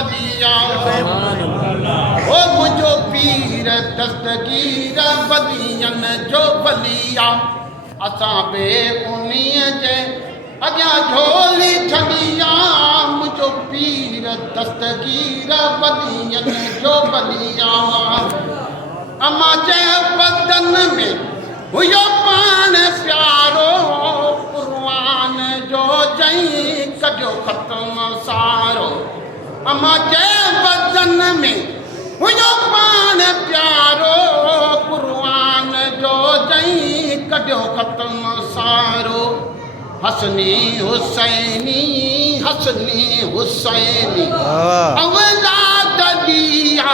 बलिया ओ मुझो पीर दस्तगीर बलियन जो बलिया असां बे उन्हीअ जे अॻियां झोली छॾिया मुझो पीर दस्तगीर बलियन जो बलिया अमा जे बदन में हुयो पाण प्यारो कुर्बान जो जई कढियो ख़त्म सारो अमा जे बदन में हुयो पाण प्यारो कुर्बान जो जई कढियो ख़त्म सारो हसनी हुसैनी औलाद दिया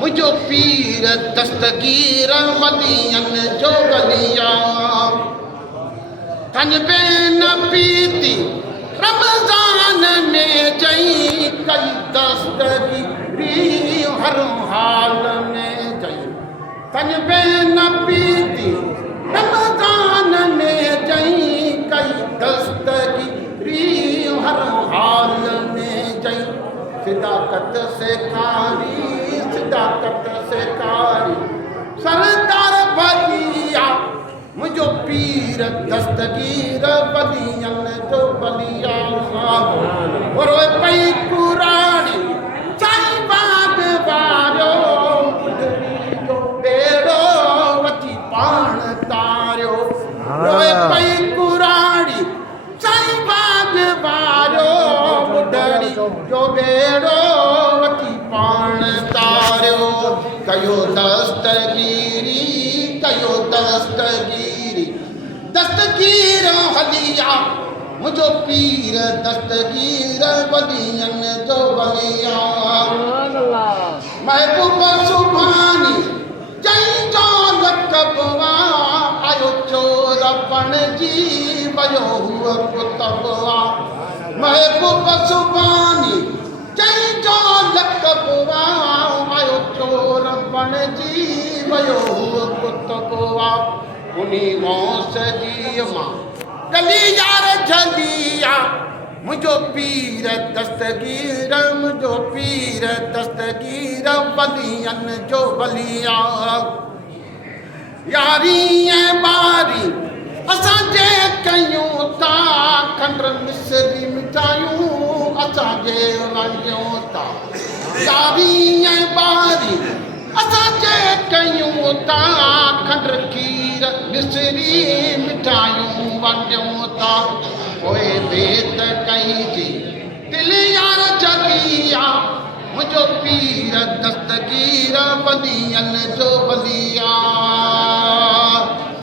मुझो पीर दस्तगीर वलियन जो वलिया कन पे न पीती रमज़ान में जई कई दस्तगीरी हर हाल में जई कन पे न पीती रमज़ान में जई कई दस्तगीरी हर हाल में जई सिदाकत से कारी सरदार बलिया मुझो पीर दस्तगीर बलियन जो बलिया और पई कुरानी चाई बाग वारो जो बेड़ो वची पाण तारियो रोए पई कुरानी चाई बाग वारो बुढ़ड़ी जो बेड़ो वची पाण तारियो कयो दस्तगीर हलिया मुझो पीर दस्तगीर बलियन जो बलिया महबूब सुभानी जई जो लकबवा आयो चोर पण जी वयो हुआ कुतबवा महबूब सुभानी जई जो लकबवा आयो चोर पण जी वयो हुआ कुतबवा उनी मौस जी मां गली यार झलिया मुझो पीर दस्तगीर बलियन जो बलिया यारी ऐं बारी असां जे कयूं था खंड मिसरी मिठायूं असां जे वञूं था यारी ऐं बारी असां जे कयूं था खंड खीर मिसरी मिठायूं वञूं था पोइ बेत कई जी दिल यार जलिया मुझो पीर दस्तगीर बलियन जो बलिया